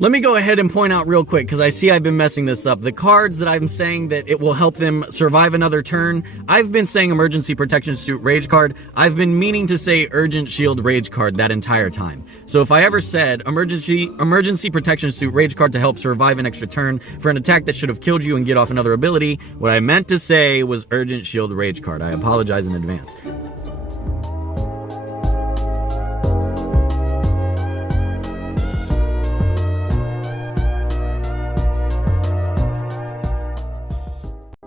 Let me go ahead and point out real quick, because I see I've been messing this up. The cards that I'm saying that it will help them survive another turn, I've been saying Emergency Protection Suit Rage card. I've been meaning to say Urgent Shield Rage card that entire time. So if I ever said Emergency Protection Suit Rage card to help survive an extra turn for an attack that should have killed you and get off another ability, what I meant to say was Urgent Shield Rage card. I apologize in advance.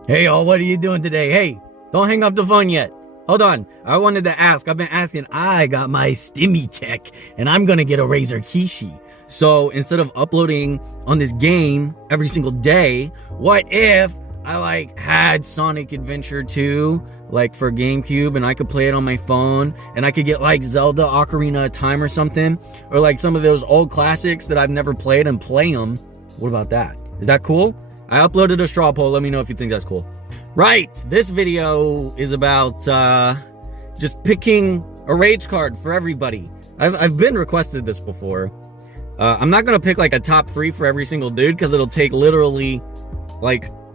Hey y'all, what are you doing today? Hey, don't hang up the phone yet. Hold on, I wanted to ask, I've been asking, I got my stimmy check and I'm gonna get a Razer Kishi. So instead of uploading on this game every single day, what if I had Sonic Adventure 2 for GameCube and I could play it on my phone and I could get Zelda Ocarina of Time or something, or some of those old classics that I've never played and play them. What about that? Is that cool? I uploaded a straw poll. Let me know if you think that's cool. Right, this video is about just picking a rage card for everybody. I've been requested this before. I'm not gonna pick a top 3 for every single dude, because it'll take literally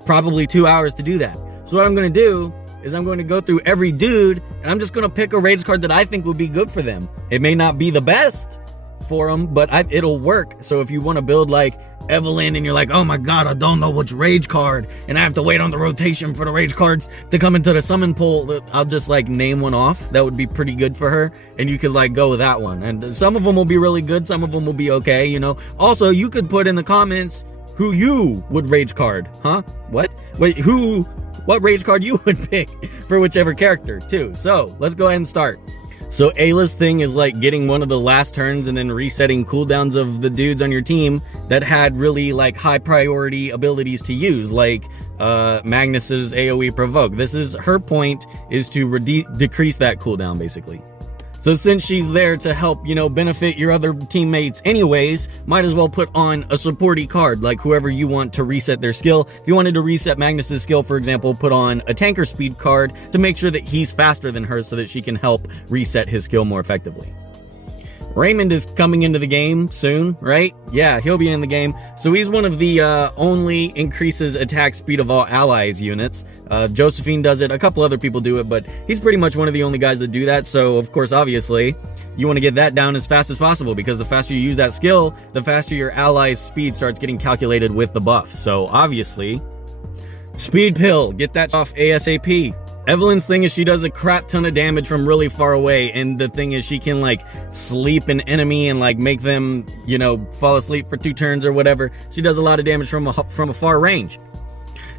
probably 2 hours to do that. So what I'm gonna do is I'm going to go through every dude and I'm just gonna pick a rage card that I think would be good for them. It may not be the best for them, but it'll work. So if you want to build Evelyn and you're like, oh my god, I don't know which rage card and I have to wait on the rotation for the rage cards to come into the summon pool, I'll just name one off. That would be pretty good for her, and you could go with that one. And some of them will be really good, some of them will be okay, you know. Also, you could put in the comments who you would rage card. Huh? What? Wait, what rage card you would pick for whichever character too. So let's go ahead and start. So Ayla's thing is getting one of the last turns and then resetting cooldowns of the dudes on your team that had really high priority abilities to use, Magnus's AoE provoke. This is her point, is to decrease that cooldown basically. So since she's there to help, benefit your other teammates anyways, might as well put on a supporty card, whoever you want to reset their skill. If you wanted to reset Magnus's skill, for example, put on a tanker speed card to make sure that he's faster than her so that she can help reset his skill more effectively. Raymond is coming into the game soon, right? Yeah, he'll be in the game. So he's one of the only increases attack speed of all allies units. Josephine does it, a couple other people do it, but he's pretty much one of the only guys that do that. So of course, obviously, you want to get that down as fast as possible, because the faster you use that skill, the faster your allies' speed starts getting calculated with the buff. So obviously, speed pill, get that off ASAP. Evelyn's thing is she does a crap ton of damage from really far away, and the thing is she can sleep an enemy and make them, fall asleep for 2 turns or whatever. She does a lot of damage from a far range.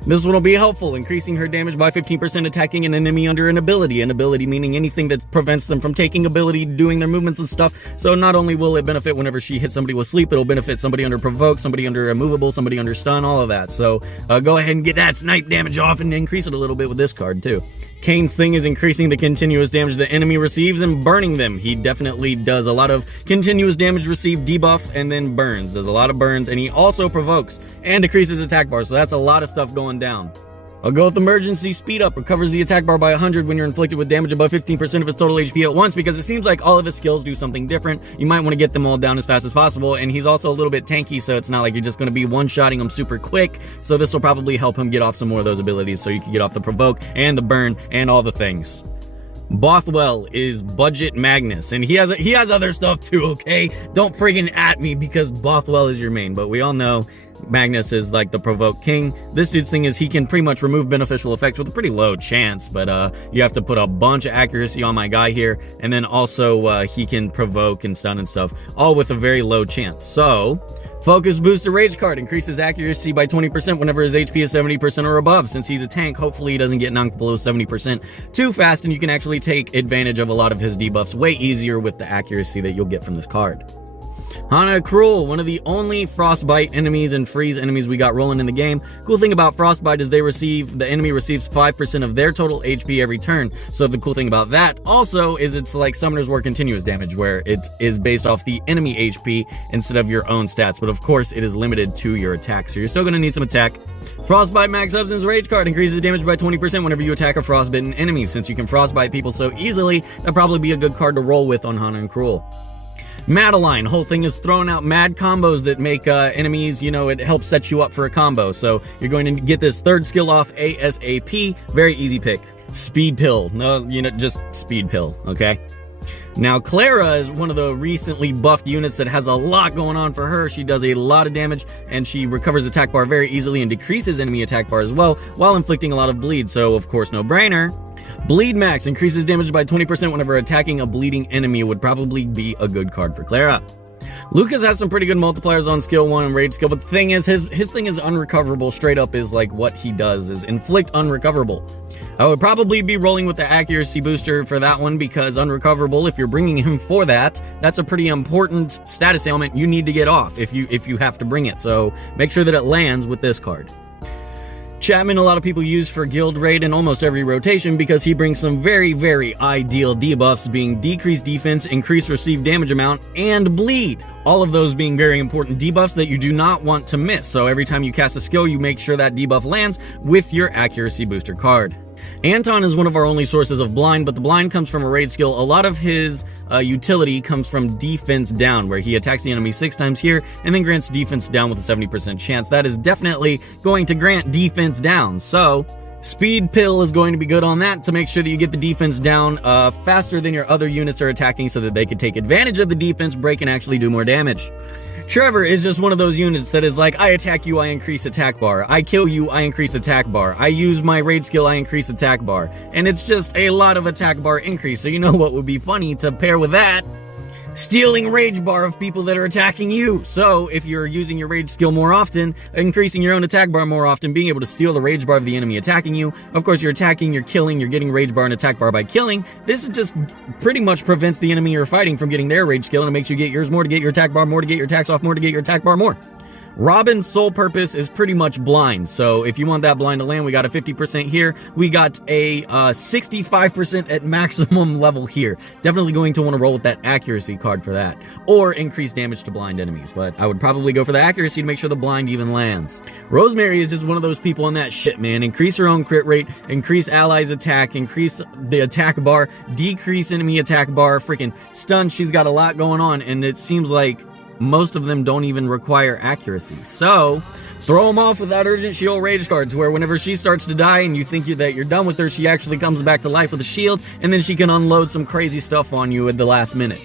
This one will be helpful, increasing her damage by 15% attacking an enemy under an ability. An ability meaning anything that prevents them from taking ability, doing their movements and stuff. So not only will it benefit whenever she hits somebody with sleep, it'll benefit somebody under provoke, somebody under immovable, somebody under stun, all of that. So go ahead and get that snipe damage off and increase it a little bit with this card too. Kane's thing is increasing the continuous damage the enemy receives and burning them. He definitely does a lot of continuous damage received debuff and then burns. Does a lot of burns, and he also provokes and decreases attack bar. So that's a lot of stuff going down. I'll go with emergency speed up. Recovers the attack bar by 100 when you're inflicted with damage above 15% of its total HP at once, because it seems like all of his skills do something different. You might want to get them all down as fast as possible, and he's also a little bit tanky, so it's not like you're just going to be one-shotting him super quick. So this will probably help him get off some more of those abilities, so you can get off the provoke and the burn and all the things. Bothwell is budget Magnus, and he has other stuff too, okay? Don't friggin' at me because Bothwell is your main, but we all know Magnus is the provoke king. This dude's thing is he can pretty much remove beneficial effects with a pretty low chance, but you have to put a bunch of accuracy on my guy here, and then also he can provoke and stun and stuff, all with a very low chance. So Focus Booster Rage card increases accuracy by 20% whenever his HP is 70% or above. Since he's a tank, hopefully he doesn't get knocked below 70% too fast, and you can actually take advantage of a lot of his debuffs way easier with the accuracy that you'll get from this card. Hana Cruel, one of the only Frostbite enemies and freeze enemies we got rolling in the game. Cool thing about Frostbite is the enemy receives 5% of their total HP every turn. So the cool thing about that also is it's like Summoner's War continuous damage, where it is based off the enemy HP instead of your own stats. But of course, it is limited to your attack, so you're still going to need some attack. Frostbite Max Substance Rage card increases damage by 20% whenever you attack a frostbitten enemy. Since you can frostbite people so easily, that'd probably be a good card to roll with on Hana and Cruel. Madeline, whole thing is throwing out mad combos that make enemies, you know, it helps set you up for a combo. So you're going to get this third skill off ASAP. Very easy pick. Speed pill. No, you know, just speed pill, okay? Now, Clara is one of the recently buffed units that has a lot going on for her. She does a lot of damage, and she recovers attack bar very easily and decreases enemy attack bar as well, while inflicting a lot of bleed. So, of course, no brainer. Bleed Max increases damage by 20% whenever attacking a bleeding enemy would probably be a good card for Clara. Lucas has some pretty good multipliers on skill 1 and rage skill, but the thing is, his thing is unrecoverable. Straight up is like what he does is inflict unrecoverable. I would probably be rolling with the accuracy booster for that one because unrecoverable, if you're bringing him for that, that's a pretty important status ailment you need to get off if you have to bring it. So make sure that it lands with this card. Chapman, a lot of people use for guild raid in almost every rotation because he brings some very, very ideal debuffs, being decreased defense, increased received damage amount, and bleed. All of those being very important debuffs that you do not want to miss. So every time you cast a skill, you make sure that debuff lands with your accuracy booster card. Anton is one of our only sources of blind, but the blind comes from a raid skill. A lot of his utility comes from defense down, where he attacks the enemy 6 times here and then grants defense down with a 70% chance. That is definitely going to grant defense down. So speed pill is going to be good on that to make sure that you get the defense down faster than your other units are attacking so that they can take advantage of the defense break and actually do more damage. Trevor is just one of those units that is like, I attack you, I increase attack bar. I kill you, I increase attack bar. I use my rage skill, I increase attack bar. And it's just a lot of attack bar increase. So you know what would be funny to pair with that? Stealing rage bar of people that are attacking you. So if you're using your rage skill more often, increasing your own attack bar more often, being able to steal the rage bar of the enemy attacking you, of course you're attacking, you're killing, you're getting rage bar and attack bar by killing. This just pretty much prevents the enemy you're fighting from getting their rage skill, and it makes you get yours more to get your attack bar more to get your attacks off more to get your attack bar more. Robin's sole purpose is pretty much blind, so if you want that blind to land, we got a 50% here. We got a 65% at maximum level here. Definitely going to want to roll with that accuracy card for that, or increase damage to blind enemies, but I would probably go for the accuracy to make sure the blind even lands. Rosemary is just one of those people on that shit, man. Increase her own crit rate, increase allies attack, increase the attack bar, decrease enemy attack bar, freaking stun. She's got a lot going on, and it seems like most of them don't even require accuracy. So throw them off with that urgent shield rage cards, where whenever she starts to die and you think that you're done with her, she actually comes back to life with a shield, and then she can unload some crazy stuff on you at the last minute.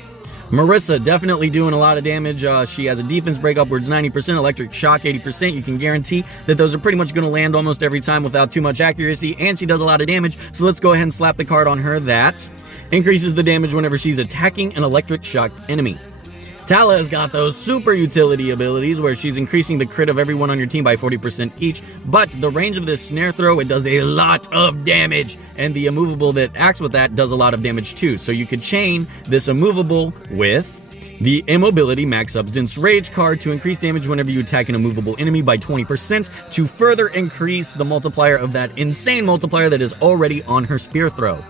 Marissa, definitely doing a lot of damage. She has a defense break upwards 90%, electric shock 80%. You can guarantee that those are pretty much going to land almost every time without too much accuracy, and she does a lot of damage. So let's go ahead and slap the card on her that increases the damage whenever she's attacking an electric shocked enemy. Tala has got those super utility abilities where she's increasing the crit of everyone on your team by 40% each, but the range of this snare throw, it does a lot of damage, and the immovable that acts with that does a lot of damage too. So you could chain this immovable with the Immobility Max Substance Rage card to increase damage whenever you attack an immovable enemy by 20% to further increase the multiplier of that insane multiplier that is already on her spear throw.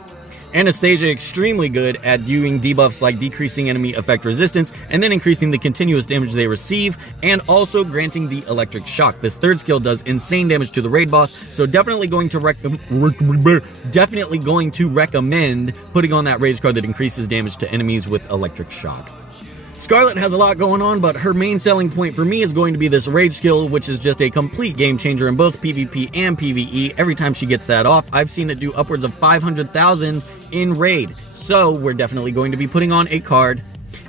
Anastasia extremely good at doing debuffs like decreasing enemy effect resistance and then increasing the continuous damage they receive, and also granting the electric shock. This third skill does insane damage to the raid boss, so definitely going to recommend putting on that rage card that increases damage to enemies with electric shock. Scarlet has a lot going on, but her main selling point for me is going to be this rage skill, which is just a complete game changer in both PvP and PvE. Every time she gets that off, I've seen it do upwards of 500,000 in raid. So we're definitely going to be putting on a card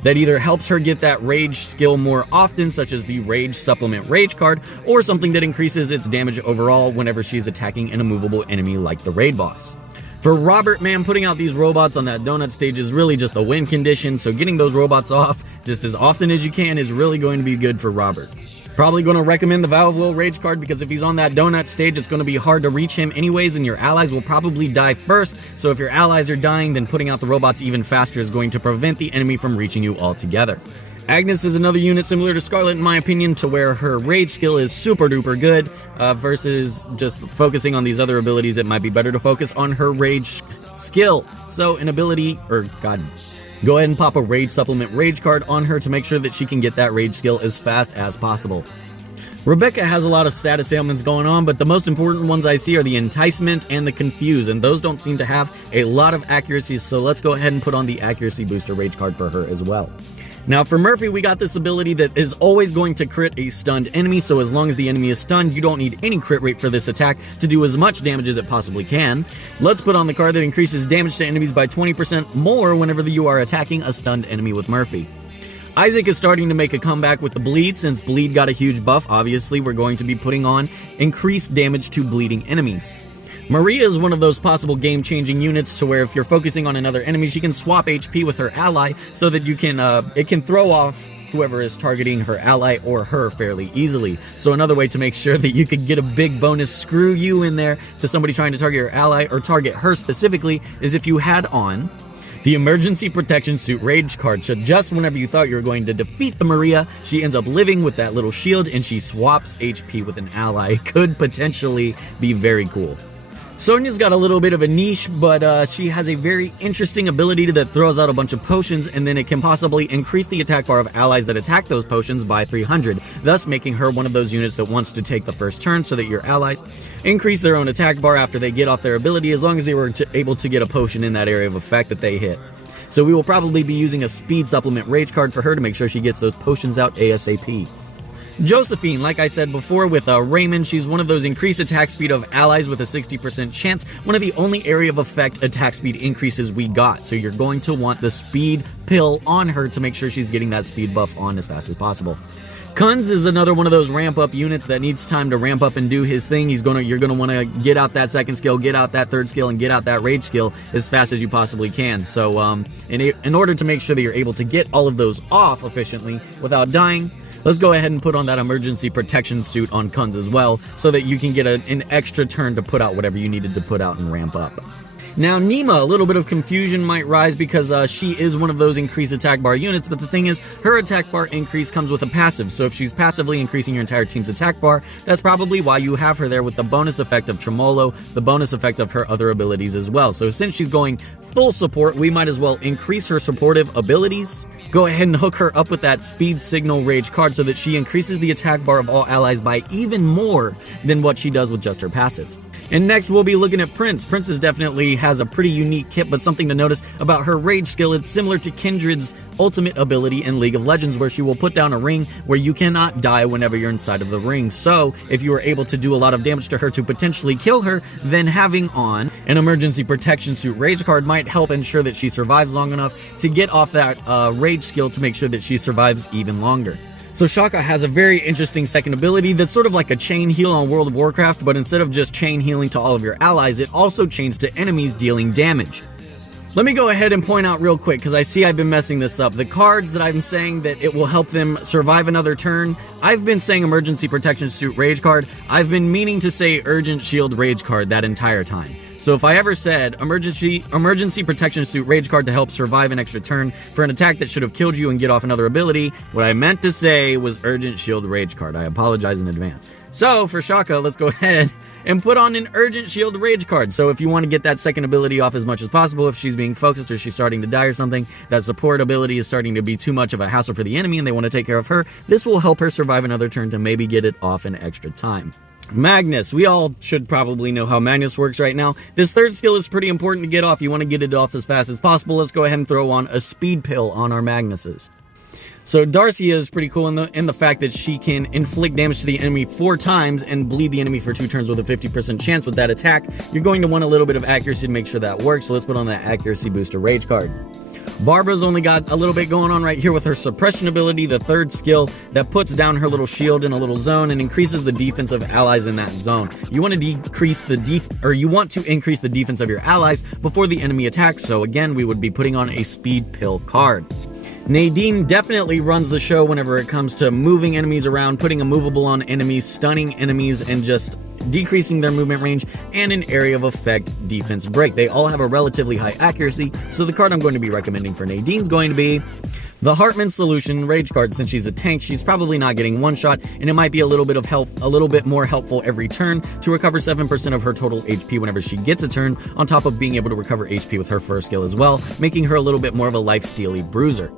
that either helps her get that rage skill more often, such as the Rage Supplement Rage card, or something that increases its damage overall whenever she's attacking an immovable enemy like the raid boss. For Robert, man, putting out these robots on that donut stage is really just a win condition, so getting those robots off just as often as you can is really going to be good for Robert. Probably going to recommend the Vow of Will Rage card because if he's on that donut stage, it's going to be hard to reach him anyways, and your allies will probably die first, so if your allies are dying, then putting out the robots even faster is going to prevent the enemy from reaching you altogether. Agnes is another unit similar to Scarlet in my opinion, to where her rage skill is super duper good versus just focusing on these other abilities. It might be better to focus on her rage skill. So an ability, go ahead and pop a Rage Supplement Rage card on her to make sure that she can get that rage skill as fast as possible. Rebecca has a lot of status ailments going on, but the most important ones I see are the Enticement and the Confuse, and those don't seem to have a lot of accuracy, so let's go ahead and put on the Accuracy Booster Rage card for her as well. Now for Murphy, we got this ability that is always going to crit a stunned enemy, so as long as the enemy is stunned, you don't need any crit rate for this attack to do as much damage as it possibly can. Let's put on the card that increases damage to enemies by 20% more whenever you are attacking a stunned enemy with Murphy. Isaac is starting to make a comeback with the bleed. Since bleed got a huge buff, obviously we're going to be putting on increased damage to bleeding enemies. Maria is one of those possible game-changing units to where if you're focusing on another enemy, she can swap HP with her ally so that you can it can throw off whoever is targeting her ally or her fairly easily. So another way to make sure that you could get a big bonus screw you in there to somebody trying to target your ally or target her specifically is if you had on the Emergency Protection Suit Rage card. So just whenever you thought you were going to defeat the Maria, she ends up living with that little shield and she swaps HP with an ally. Could potentially be very cool. Sonya's got a little bit of a niche, but she has a very interesting ability that throws out a bunch of potions, and then it can possibly increase the attack bar of allies that attack those potions by 300, thus making her one of those units that wants to take the first turn so that your allies increase their own attack bar after they get off their ability, as long as they were able to get a potion in that area of effect that they hit. So we will probably be using a speed supplement rage card for her to make sure she gets those potions out ASAP. Josephine, like I said before with Raymond, she's one of those increased attack speed of allies with a 60% chance, one of the only area of effect attack speed increases we got, so you're going to want the speed pill on her to make sure she's getting that speed buff on as fast as possible. Kunz is another one of those ramp up units that needs time to ramp up and do his thing. You're gonna want to get out that second skill, get out that third skill, and get out that rage skill as fast as you possibly can. So in order to make sure that you're able to get all of those off efficiently without dying, let's go ahead and put on that emergency protection suit on Kunz as well, so that you can get an extra turn to put out whatever you needed to put out and ramp up. Now Nima, a little bit of confusion might rise because she is one of those increased attack bar units, but the thing is, her attack bar increase comes with a passive, so if she's passively increasing your entire team's attack bar, that's probably why you have her there with the bonus effect of Tremolo, the bonus effect of her other abilities as well. So since she's going full support, we might as well increase her supportive abilities. Go ahead and hook her up with that speed signal rage card so that she increases the attack bar of all allies by even more than what she does with just her passive. And next we'll be looking at Prince. Prince definitely has a pretty unique kit, but something to notice about her rage skill, it's similar to Kindred's ultimate ability in League of Legends, where she will put down a ring where you cannot die whenever you're inside of the ring. So if you are able to do a lot of damage to her to potentially kill her, then having on an emergency protection suit rage card might help ensure that she survives long enough to get off that rage skill to make sure that she survives even longer. So Shaka has a very interesting second ability that's sort of like a chain heal on World of Warcraft, but instead of just chain healing to all of your allies, it also chains to enemies dealing damage. Let me go ahead and point out real quick, because I see I've been messing this up. The cards that I'm saying that it will help them survive another turn, I've been saying Emergency Protection Suit Rage card. I've been meaning to say Urgent Shield Rage card that entire time. So if I ever said Emergency Protection Suit Rage card to help survive an extra turn for an attack that should have killed you and get off another ability, what I meant to say was Urgent Shield Rage card. I apologize in advance. So for Shaka, let's go ahead and put on an Urgent Shield Rage card. So if you want to get that second ability off as much as possible, if she's being focused or she's starting to die or something, that support ability is starting to be too much of a hassle for the enemy and they want to take care of her, this will help her survive another turn to maybe get it off in extra time. Magnus, we all should probably know how Magnus works right now. This third skill is pretty important to get off. You want to get it off as fast as possible. Let's go ahead and throw on a speed pill on our Magnuses. So Darcy is pretty cool in the fact that she can inflict damage to the enemy 4 times and bleed the enemy for 2 turns with a 50% chance with that attack. You're going to want a little bit of accuracy to make sure that works, so let's put on that accuracy booster rage card. Barbara's only got a little bit going on right here with her suppression ability, the third skill that puts down her little shield in a little zone and increases the defense of allies in that zone. You want to increase the defense of your allies before the enemy attacks, so again, we would be putting on a speed pill card. Nadine definitely runs the show whenever it comes to moving enemies around, putting a movable on enemies, stunning enemies, and just decreasing their movement range, and an area of effect defense break. They all have a relatively high accuracy, so the card I'm going to be recommending for Nadine's going to be the Hartmann Solution Rage card. Since she's a tank, she's probably not getting one shot, and it might be a little bit more helpful every turn to recover 7% of her total HP whenever she gets a turn, on top of being able to recover HP with her first skill as well, making her a little bit more of a life-stealy bruiser.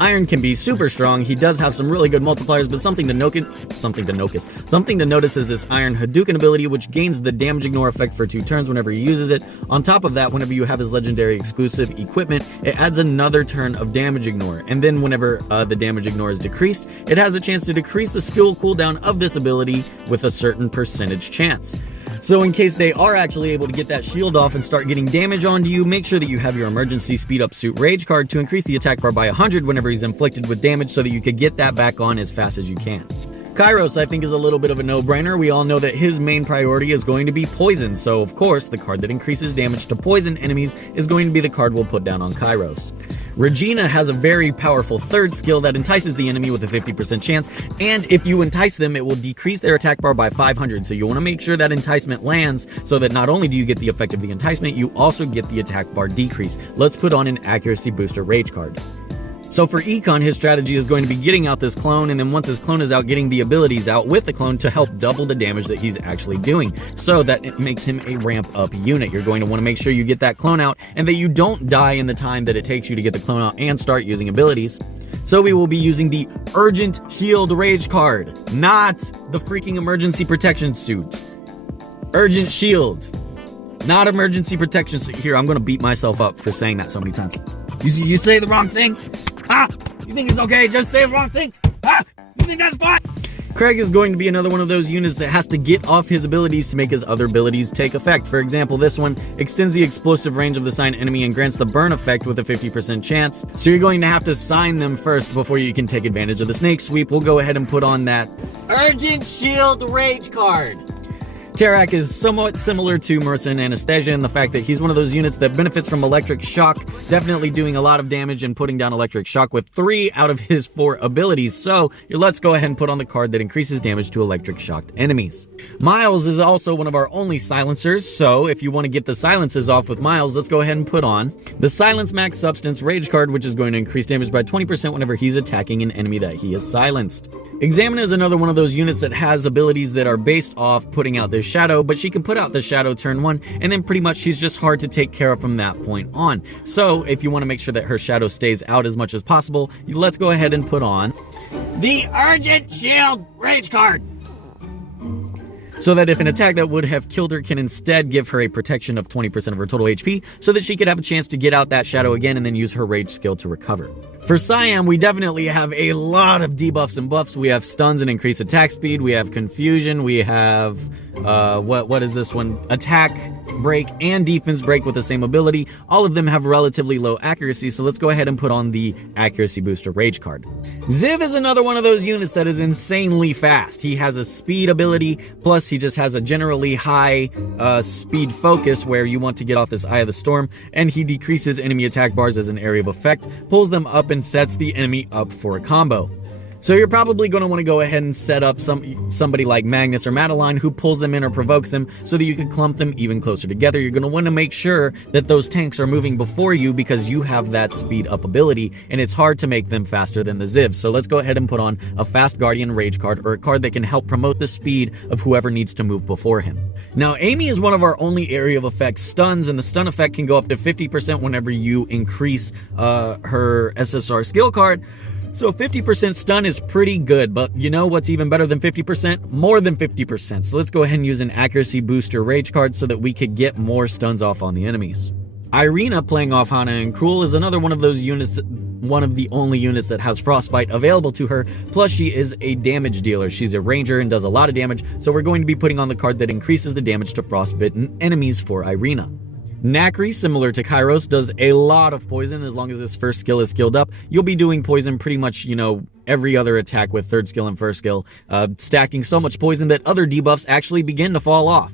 Iron can be super strong. He does have some really good multipliers, but something to notice is this Iron Hadouken ability, which gains the damage ignore effect for 2 turns whenever he uses it. On top of that, whenever you have his legendary exclusive equipment, it adds another turn of damage ignore. And then whenever the damage ignore is decreased, it has a chance to decrease the skill cooldown of this ability with a certain percentage chance. So in case they are actually able to get that shield off and start getting damage onto you, make sure that you have your emergency speed up suit rage card to increase the attack bar by 100 whenever he's inflicted with damage so that you could get that back on as fast as you can. Kairos, I think, is a little bit of a no-brainer. We all know that his main priority is going to be poison, so of course the card that increases damage to poison enemies is going to be the card we'll put down on Kairos. Regina has a very powerful 3rd skill that entices the enemy with a 50% chance, and if you entice them, it will decrease their attack bar by 500, so you want to make sure that enticement lands so that not only do you get the effect of the enticement, you also get the attack bar decrease. Let's put on an accuracy booster rage card. So for Econ, his strategy is going to be getting out this clone, and then once his clone is out, getting the abilities out with the clone to help double the damage that he's actually doing, so that it makes him a ramp up unit. You're going to want to make sure you get that clone out, and that you don't die in the time that it takes you to get the clone out and start using abilities. So we will be using the Urgent Shield Rage card, not the freaking Emergency Protection Suit. Urgent Shield, not Emergency Protection Suit. Here, I'm going to beat myself up for saying that so many times. You say the wrong thing? You think it's okay? Just say the wrong thing? You think that's fine? Craig is going to be another one of those units that has to get off his abilities to make his other abilities take effect. For example, this one extends the explosive range of the signed enemy and grants the burn effect with a 50% chance. So you're going to have to sign them first before you can take advantage of the snake sweep. We'll go ahead and put on that Urgent Shield Rage card. Counterattack is somewhat similar to Mercen Anastasia in the fact that he's one of those units that benefits from electric shock, definitely doing a lot of damage and putting down electric shock with 3 out of his 4 abilities. So let's go ahead and put on the card that increases damage to electric shocked enemies. Miles is also one of our only silencers, so if you want to get the silences off with Miles, let's go ahead and put on the Silence Max Substance Rage card, which is going to increase damage by 20% whenever he's attacking an enemy that he has silenced. Examine is another one of those units that has abilities that are based off putting out this shadow, but she can put out the shadow turn 1, and then pretty much she's just hard to take care of from that point on. So if you want to make sure that her shadow stays out as much as possible, let's go ahead and put on the Urgent Shield Rage card, so that if an attack that would have killed her can instead give her a protection of 20% of her total HP, so that she could have a chance to get out that shadow again and then use her rage skill to recover. For Siam, we definitely have a lot of debuffs and buffs. We have stuns and increased attack speed, we have confusion, we have, what is this one? Attack break and defense break with the same ability. All of them have relatively low accuracy, so let's go ahead and put on the accuracy booster rage card. Ziv is another one of those units that is insanely fast. He has a speed ability, plus he just has a generally high speed focus where you want to get off this Eye of the Storm, and he decreases enemy attack bars as an area of effect, pulls them up and sets the enemy up for a combo. So you're probably going to want to go ahead and set up somebody like Magnus or Madeline who pulls them in or provokes them so that you can clump them even closer together. You're going to want to make sure that those tanks are moving before you because you have that speed up ability, and it's hard to make them faster than the Ziv. So let's go ahead and put on a Fast Guardian Rage card, or a card that can help promote the speed of whoever needs to move before him. Now, Amy is one of our only area of effect stuns, and the stun effect can go up to 50% whenever you increase her SSR skill card. So 50% stun is pretty good, but you know what's even better than 50%? More than 50%. So let's go ahead and use an accuracy booster rage card so that we could get more stuns off on the enemies. Irina, playing off Hana and Cruel, is another one of those units, one of the only units that has Frostbite available to her, plus she is a damage dealer. She's a ranger and does a lot of damage, so we're going to be putting on the card that increases the damage to frostbitten enemies for Irina. Nakri, similar to Kairos, does a lot of poison. As long as his first skill is skilled up, you'll be doing poison pretty much, you know, every other attack with third skill and first skill, stacking so much poison that other debuffs actually begin to fall off.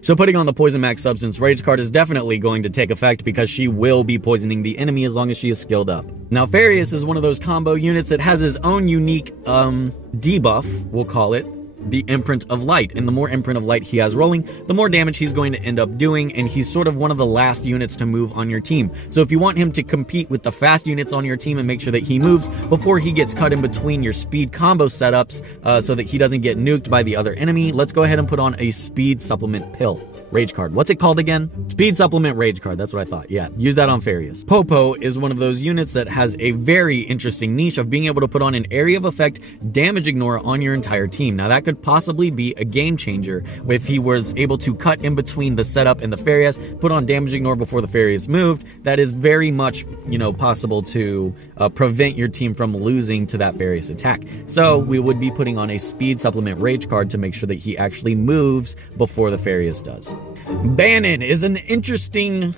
So putting on the Poison Max Substance Rage card is definitely going to take effect because she will be poisoning the enemy as long as she is skilled up. Now, Farius is one of those combo units that has his own unique debuff, we'll call it, the Imprint of Light, and the more Imprint of Light he has rolling, the more damage he's going to end up doing, and he's sort of one of the last units to move on your team. So if you want him to compete with the fast units on your team and make sure that he moves before he gets cut in between your speed combo setups so that he doesn't get nuked by the other enemy, let's go ahead and put on a speed supplement pill. rage card. What's it called again? Speed supplement rage card. That's what I thought. Yeah, use that on Farius. Popo is one of those units that has a very interesting niche of being able to put on an area of effect damage ignore on your entire team. Now that could possibly be a game changer if he was able to cut in between the setup and the Farius, put on damage ignore before the Farius moved. That is very much, possible to prevent your team from losing to that Farius attack. So we would be putting on a speed supplement rage card to make sure that he actually moves before the Farius does. Bannon is an interesting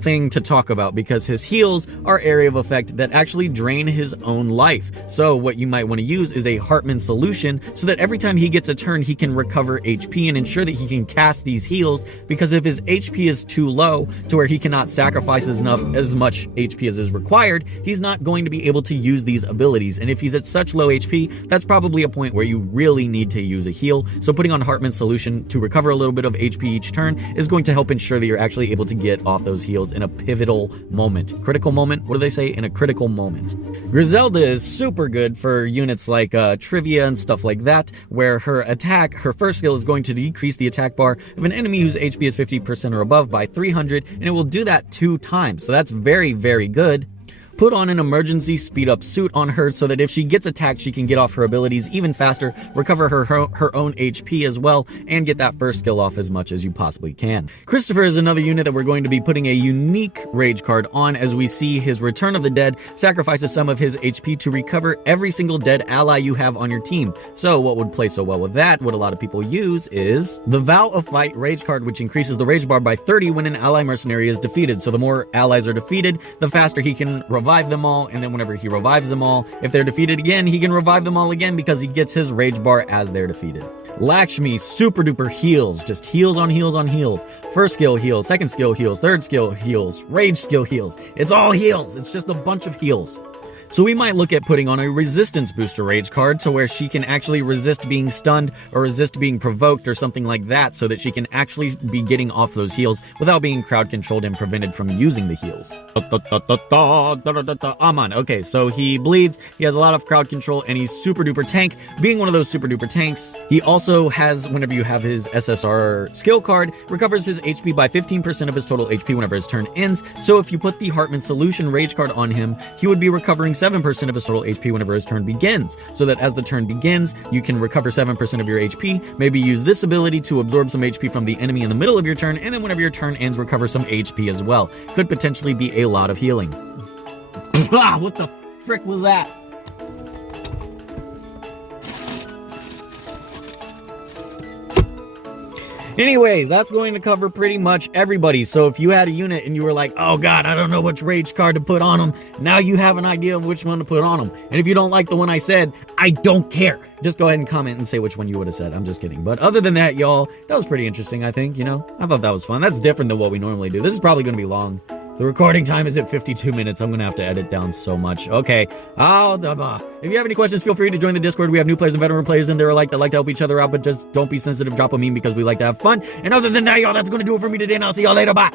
thing to talk about because his heals are area of effect that actually drain his own life. So what you might want to use is a Hartmann solution so that every time he gets a turn, he can recover HP and ensure that he can cast these heals, because if his HP is too low to where he cannot sacrifice as much HP as is required, he's not going to be able to use these abilities. And if he's at such low HP, that's probably a point where you really need to use a heal. So putting on Hartmann solution to recover a little bit of HP each turn is going to help ensure that you're actually able to get off those heals in a pivotal moment. Critical moment? What do they say? In a critical moment. Griselda is super good for units like Trivia and stuff like that, where her first skill is going to decrease the attack bar of an enemy whose HP is 50% or above by 300, and it will do that 2 times. So that's very, very good. Put on an emergency speed up suit on her so that if she gets attacked, she can get off her abilities even faster, recover her own HP as well, and get that first skill off as much as you possibly can. Christopher is another unit that we're going to be putting a unique rage card on, as we see his Return of the Dead sacrifices some of his HP to recover every single dead ally you have on your team. So what would play so well with that, what a lot of people use, is the Vow of Fight rage card, which increases the rage bar by 30 when an ally mercenary is defeated. So the more allies are defeated, the faster he can revive them all, and then whenever he revives them all, if they're defeated again, he can revive them all again because he gets his rage bar as they're defeated. Lakshmi super duper heals, just heals on heals on heals. First skill heals, second skill heals, third skill heals, rage skill heals. It's all heals. It's just a bunch of heals. So we might look at putting on a resistance booster rage card to where she can actually resist being stunned or resist being provoked or something like that, so that she can actually be getting off those heals without being crowd controlled and prevented from using the heals. Aman. Okay, so he bleeds, he has a lot of crowd control, and he's super duper tank. Being one of those super duper tanks, he also has, whenever you have his SSR skill card, recovers his HP by 15% of his total HP whenever his turn ends. So if you put the Hartmann solution rage card on him, he would be recovering 7% of his total HP whenever his turn begins, so that as the turn begins, you can recover 7% of your HP, maybe use this ability to absorb some HP from the enemy in the middle of your turn, and then whenever your turn ends, recover some HP as well. Could potentially be a lot of healing. What the frick was that? Anyways, that's going to cover pretty much everybody. So if you had a unit and you were like, oh god, I don't know which rage card to put on them, now you have an idea of which one to put on them. And if you don't like the one I said, I don't care. Just go ahead and comment and say which one you would have said. I'm just kidding. But other than that, y'all, that was pretty interesting, I think. I thought that was fun. That's different than what we normally do. This is probably going to be long. The recording time is at 52 minutes. I'm going to have to edit down so much. Okay. If you have any questions, feel free to join the Discord. We have new players and veteran players in there that like to help each other out, but just don't be sensitive. Drop a meme because we like to have fun. And other than that, y'all, that's going to do it for me today, and I'll see y'all later. Bye.